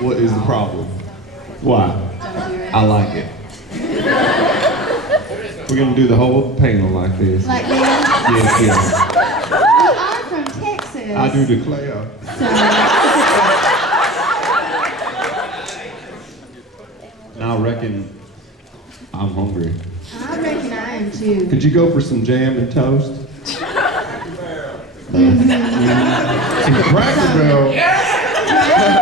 What is the problem? Why? Don't do it. I like it. We're gonna do the whole panel like this. Like this? Yes, yes. I'm from Texas. I do declare. So, Now I reckon I'm hungry. I reckon I am too. Could you go for some jam and toast? Some Cracker Barrel. Cracker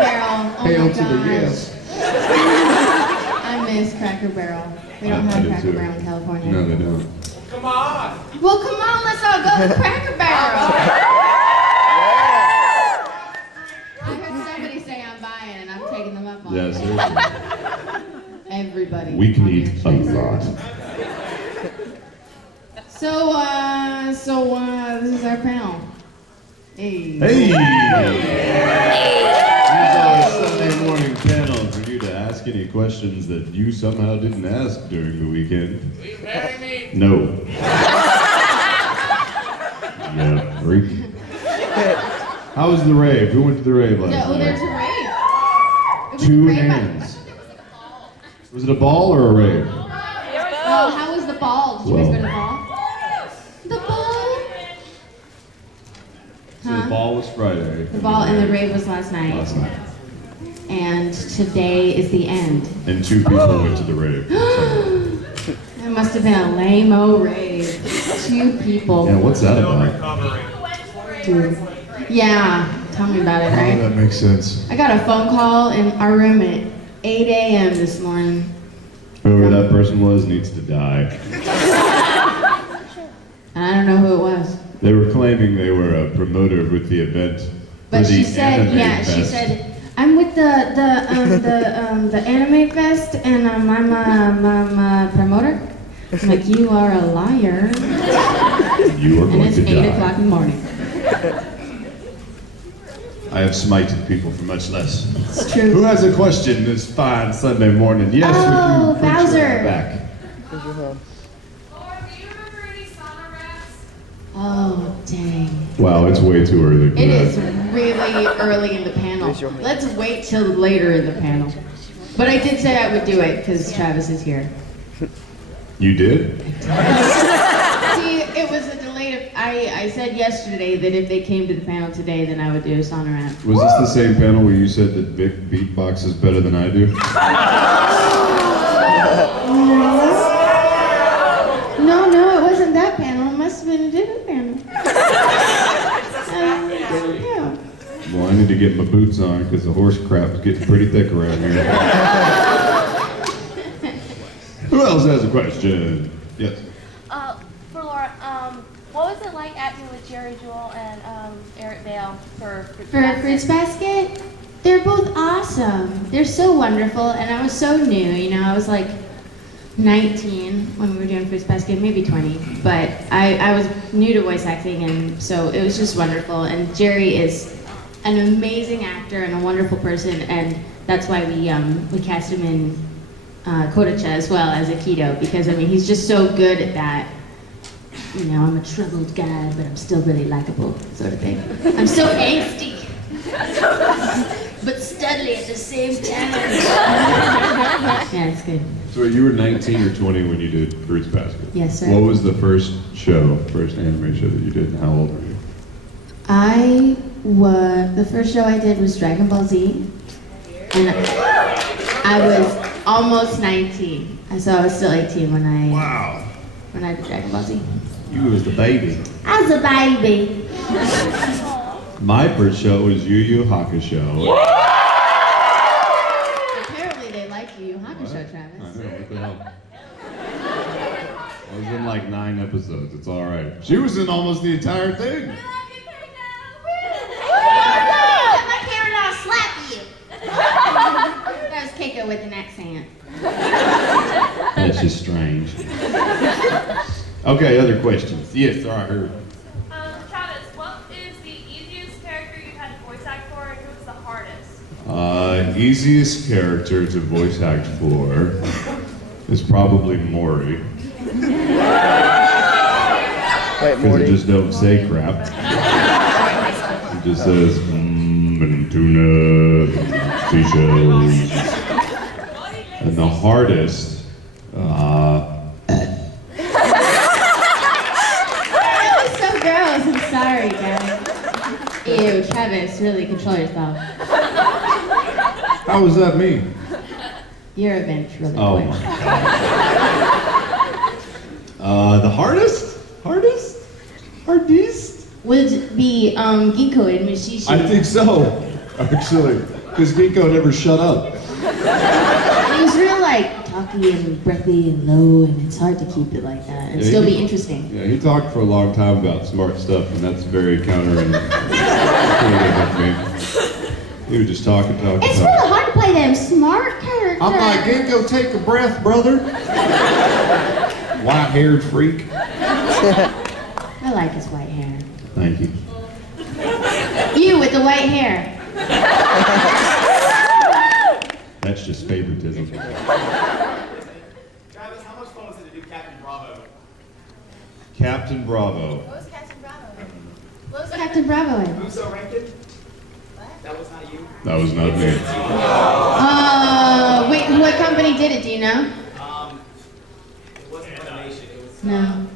Barrel. Oh Hail my to the gosh. yes. I miss Cracker Barrel. We don't I have do Cracker too. Barrel in California. No, they don't. Well, come on, let's all go to Cracker Barrel. I heard somebody say I'm buying, and I'm taking them up on Yeah, it. seriously. Everybody. We can on eat your a checks. lot. So, this is our panel. Hey. Hey! These are a Sunday morning panel for you to ask any questions that you somehow didn't ask during the weekend. Will you marry me? No. Yeah, freak. How was the rave? Who went to the rave last No, there's a night? rave. It was Two great, but- hands. Was it a ball or a rave? Oh, how was the ball? Did you guys go to the ball? The ball? So the ball was Friday. The ball and the rave was last night. Last night. And today is the end. And 2 people went to the rave. It must have been a lame-o rave. 2 people. Yeah, what's that about? Dude. Yeah, tell me about it, Oh, right? that makes sense. I got a phone call in our room at 8 a.m. this morning. Whoever that person was needs to die. And I don't know who it was. They were claiming they were a promoter with the event. But for she the said, Anime yeah, she Fest. said, I'm with the Anime Fest, and I'm a promoter. I'm like, you are a liar. You are And going it's to 8 die. o'clock in the morning. I have smited people for much less. It's Who true. has a question this fine Sunday morning? Yes, Oh, would you put your Bowser. hand back? Laura, do you remember any sauna wraps? Oh, dang. Wow, it's way too early for It that. is really early in the panel. Let's wait till later in the panel. But I did say I would do it because Travis is here. You did? See, it was a delayed. I said yesterday that if they came to the panel today, then I would do a sauna rap. Was this the same panel where you said that Vic beatboxes better than I do? No, it wasn't that panel. It must have been a different panel. Yeah. Well, I need to get my boots on because the horse crap is getting pretty thick around here. Who else has a question? Yes. For Laura, what was it like acting with Jerry Jewell and Eric Bale for For Fruits Basket, they're both awesome. They're so wonderful, and I was so new. You know, I was like 19 when we were doing Fruits Basket, maybe 20. But I was new to voice acting, and so it was just wonderful. And Jerry is an amazing actor and a wonderful person, and that's why we cast him in Kodacha as well as Aikido, because I mean he's just so good at that. You know, I'm a troubled guy, but I'm still really likable, sort of thing. I'm so angsty, but studly at the same time. Yeah, it's good. So you were 19 or 20 when you did Fruits Basket? Yes, sir. What was the first anime show that you did, and how old were you? The first show I did was Dragon Ball Z, and I was almost 19, so I was still 18 when I did Dragon Ball Z. You was the baby. I was a baby. My first show was Yu Yu Hakusho. Apparently they like you, Hakusho, I Travis. know, what the hell? I was in like 9 episodes, it's alright. She was in almost the entire thing. My camera, I'll slap you. That was Keiko with an accent. That's just strange. Okay, other questions? Yes, I heard. Travis, what is the easiest character you've had to voice act for, and who's the hardest? Easiest character to voice act for is probably Maury. Because it just don't say crap. It just says, and tuna. T-shows. And the hardest, That was so gross. I'm sorry, guys. Ew, Travis, really control yourself. how was that me? You're a ventriloquist. Oh my god. The hardest? Hardest? Would be Giko and Mishishi. I think so, actually. Because Ginkgo never shut up. It was real like talky and breathy and low, and it's hard to keep it like that and Yeah, still he- be interesting. Yeah, he talked for a long time about smart stuff, and that's very counter and with me. He would just talk and talk and It's talk. really hard to play them smart characters. I'm like, Ginkgo, take a breath, brother. White-haired freak. I like his white hair. Thank you. You with the white hair. That's just favoritism. Travis, how much fun was it to do Captain Bravo? Captain Bravo. What was Captain Bravo? What was Captain Bravo in. Who's so Rankin? That was not you? That was not me. Wait, what company did it? Do you know? It wasn't Funimation, it was No.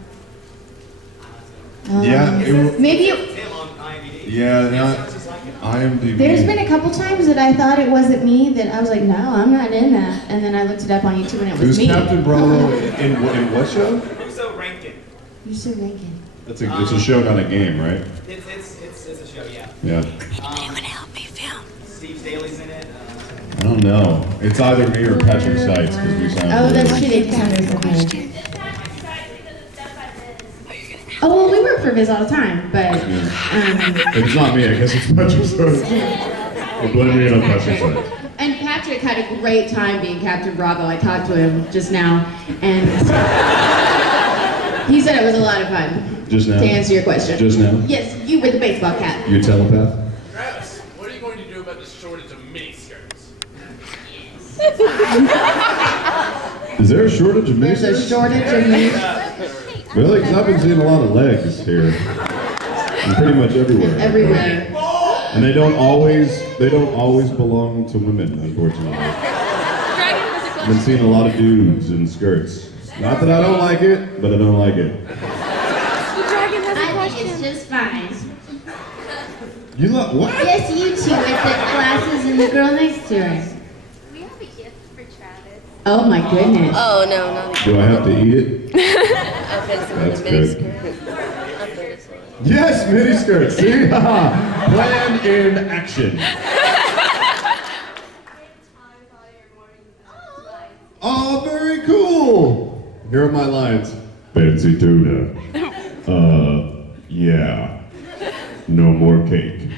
Yeah, it wa- Maybe Tim on IMDb. yeah, not Sounds just like him. IMDb. there's been a couple times that I thought it wasn't me, that I was like, no, I'm not in that. And then I looked it up on YouTube and it was Who's me. Captain Bravo in what show? Who's so Rankin? You're so Rankin. It's a show, not a game, right? It's a show, yeah. Yeah. Help me film. Steve Staley's in it. I don't know. It's either me or Patrick Seitz because we sound. Oh, that's true. They sound very similar. Oh, well, we work for Viz all the time, but It's not me. I guess it's Patrick Seitz. We're blaming it on Patrick Seitz. and Patrick had a great time being Captain Bravo. I talked to him just now, and he said it was a lot of fun. Just now. To answer your question. Just now. Yes, you with the baseball cap. You a telepath? Travis, what are you going to do about the shortage of miniskirts? Is there a shortage of There's a miniskirts? shortage of me. Really? Because I've been seeing a lot of legs here. And pretty much everywhere. Everywhere. And they don't always belong to women, unfortunately. I've been seeing a lot of dudes in skirts. Not that I don't like it, but I don't like it. I think it's just fine. You love what? Yes, you two with the glasses and the girl next to her. We have a gift for Travis. Oh my goodness. Oh, no, not Do I have to eat it? That's good. Yes, miniskirts. See? Plan in action. Oh, very cool. Here are my lines. Fancy tuna. Yeah. No more cake.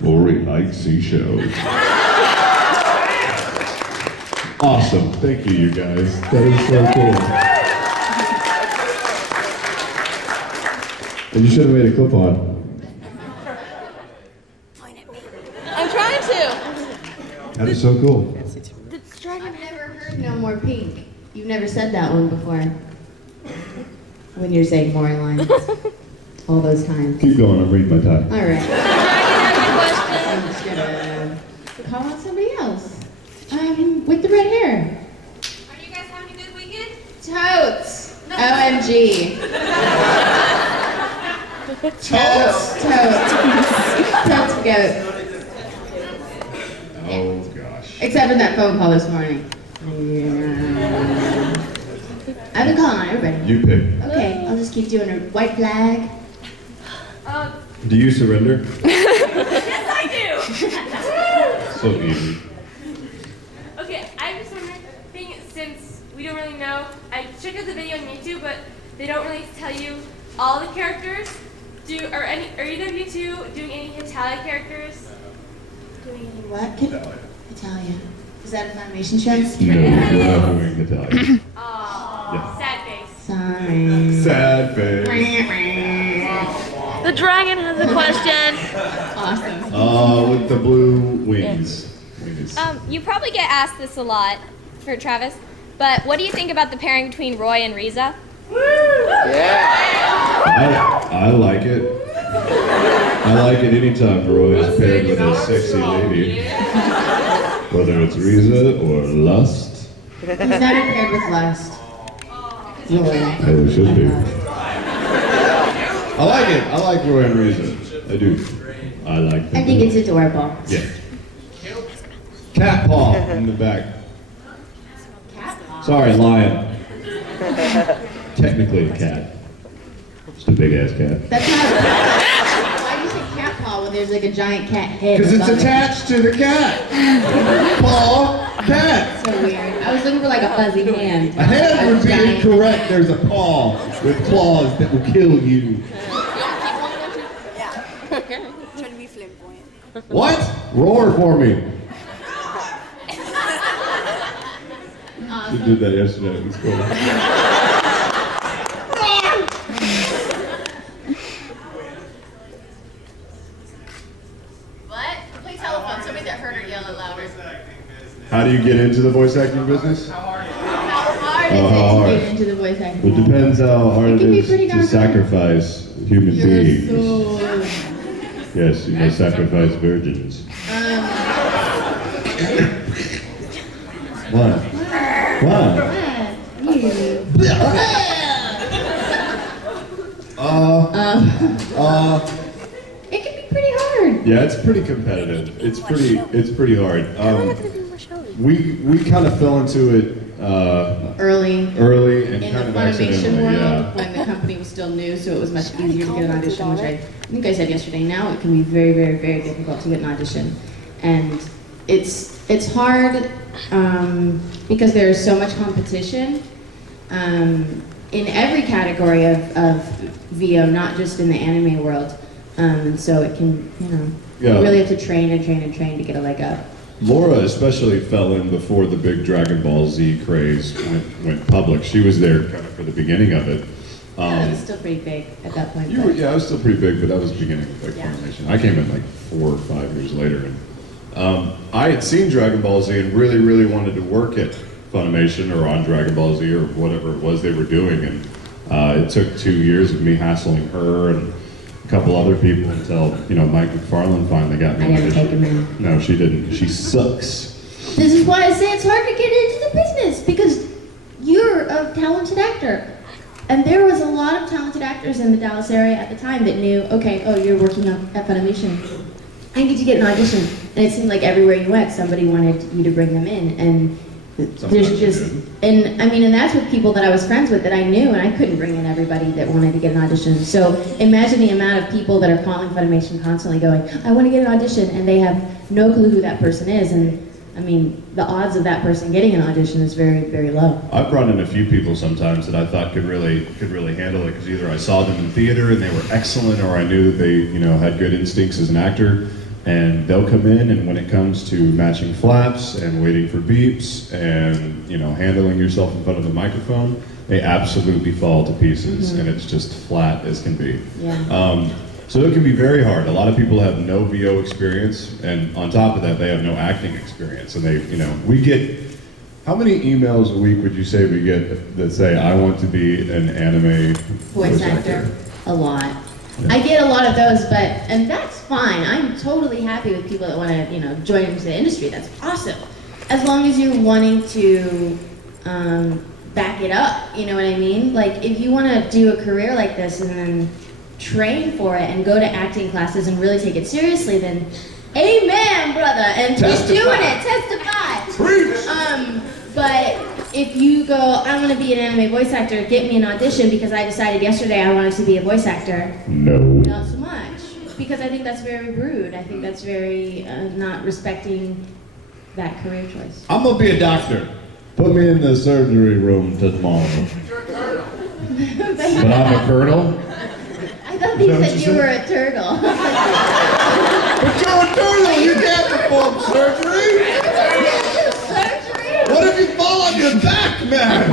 Lori likes seashells. Awesome. Thank you, you guys. That is so cool. And you should have made a clip on. I'm trying to. That is so cool. I've never heard no more pink. You've never said that one before. When you're saying more lines. All those times. Keep going, I'm reading my time. All right. I'm just gonna call on somebody else. With the red hair. Are you guys having a good weekend? Totes. OMG. Totes. Totes goat. Oh gosh. Except for that phone call this morning. I've been calling on everybody. You pick. Okay, I'll just keep doing a white flag. Do you surrender? Yes, I So easy. do. Okay, I just wondering, since we don't really know, I checked out the video on YouTube, but they don't really tell you all the characters. Are either of you two doing any Hitalia characters? Doing any what? Italia. Is that a Funimation show? No, we're not doing Italian. Aw, Yeah. sad face. Sorry. Sad face. The dragon has a question. Awesome. With the blue wings. Wings. You probably get asked this a lot for Travis, but what do you think about the pairing between Roy and Riza? I like it. I like it anytime Roy is paired with a sexy lady. Whether it's Riza or Lust. He's never paired with lust. Roy. Oh, it should be. I like it. I like Roy and Riza. I do. I like them. I think it's adorable. Yeah. Cat paw in the back. Cat paw? Sorry, lion. Technically a cat. Just a big ass cat. That's not. Why do you say cat paw when there's like a giant cat head? Because it's above it? attached to the cat. Paw, cat. So weird. I was looking for like a fuzzy hand. A hand would be giant- incorrect. There's a paw with claws that will kill you. Trying to be flamboyant. What? Roar for me. She did that yesterday at school. What? Play telephone. Somebody that heard her yell it louder. How do you get into the voice acting business? How hard Oh, is how it to hard? get into the voice acting? It depends how hard It it can be is pretty to darn sacrifice human beings. You're so... Yes, you must sacrifice virgins. What? What? It can be pretty hard. Yeah, it's pretty competitive. It's pretty hard. We kind of fell into it Early early and in kind the of Funimation accidentally. world, Yeah. when the company was still new, so it was much easier to get an audition, which I think I said yesterday. Now it can be very, very, very difficult to get an audition, and it's hard because there is so much competition in every category of VO, not just in the anime world. And so it can, you Yeah. really have to train and train and train to get a leg up. Laura especially fell in before the big Dragon Ball Z craze went public. She was there kind of for the beginning of it. Yeah, it was still pretty big at that point. You were, yeah, I was still pretty big, but that was the beginning of like Yeah. Funimation. I came in like 4 or 5 years later. And, I had seen Dragon Ball Z and really, really wanted to work at Funimation or on Dragon Ball Z or whatever it was they were doing. And it took 2 years of me hassling her and a couple other people until, Mike McFarlane finally got me I an never audition. take him in. No, she didn't. She sucks. This is why I say it's hard to get into the business, because you're a talented actor. And there was a lot of talented actors in the Dallas area at the time that knew, okay, oh, you're working at Funimation. I need to get an audition. And it seemed like everywhere you went, somebody wanted you to bring them in. And Sometimes there's you just, do. and I mean, and that's with people that I was friends with that I knew, and I couldn't bring in everybody that wanted to get an audition. So imagine the amount of people that are calling Funimation constantly going, I want to get an audition, and they have no clue who that person is. And I mean, the odds of that person getting an audition is very, very low. I've brought in a few people sometimes that I thought could really handle it because either I saw them in theater and they were excellent, or I knew that they had good instincts as an actor. And they'll come in, and when it comes to matching flaps and waiting for beeps and handling yourself in front of the microphone, they absolutely fall to pieces, and it's just flat as can be. Yeah. So it can be very hard. A lot of people have no VO experience, and on top of that, they have no acting experience. And we get, how many emails a week would you say we get that say, I want to be an anime Voice actor. A lot. I get a lot of those, and that's fine. I'm totally happy with people that want to, join into the industry. That's awesome. As long as you're wanting to back it up, you know what I mean? Like, if you want to do a career like this and then train for it and go to acting classes and really take it seriously, then amen, brother, and keep doing it. Testify. Preach. But if you go, I want to be an anime voice actor, get me an audition because I decided yesterday I wanted to be a voice actor. No. Not so much, because I think that's very rude. I think that's very not respecting that career choice. I'm gonna be a doctor. Put me in the surgery room tomorrow. But I'm a colonel. I thought he Is that what said you you were said? a turtle. But you're a turtle. You can't perform surgery. Surgery? What if you fall on your back, man?